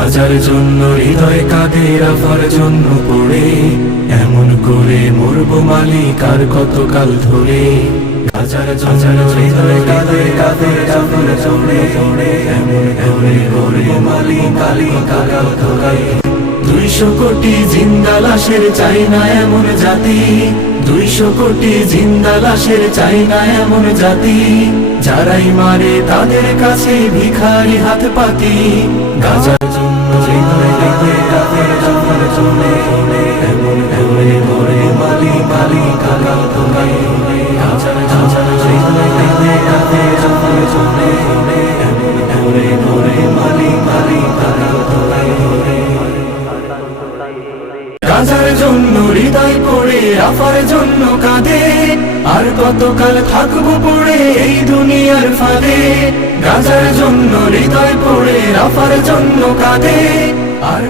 গাজার জন্য হৃদয় কাঁদে, রাফার জন্য পড়ে, এমন করে মরবো মালিক আর কতকাল ধরে। গাজার হৃদয় কাঁদে, কাঁদে রাফার জন্য পড়ে, এমন করে মরবো মালিক আলী কাকাল ধরে। 200 কোটি জিন্দা লাশের চাই না এমন জাতি, 200 কোটি জিন্দা লাশের চাই না এমন জাতি, যারাই মারে তাদের কাছে ভিখারি হাত পাতি। গাজার জন্য হৃদয় কাঁদে, কাঁদে রাফার জন্য পড়ে, এমন করে মরবো মালিক আলী কাকাল ধরে। গাজার হৃদয় কাঁদে, কাঁদে রাফার জন্য পড়ে, এমন করে মরবো মালিক আলী কাকাল ধরে। গাজার জন্য হৃদয় পড়ে, রাফার জন্য কাঁদে, আর কতকাল থাকবো পড়ে এই দুনিয়ার ফাঁদে। গাজার জন্য হৃদয় পড়ে, রাফার জন্য কাঁদে, আর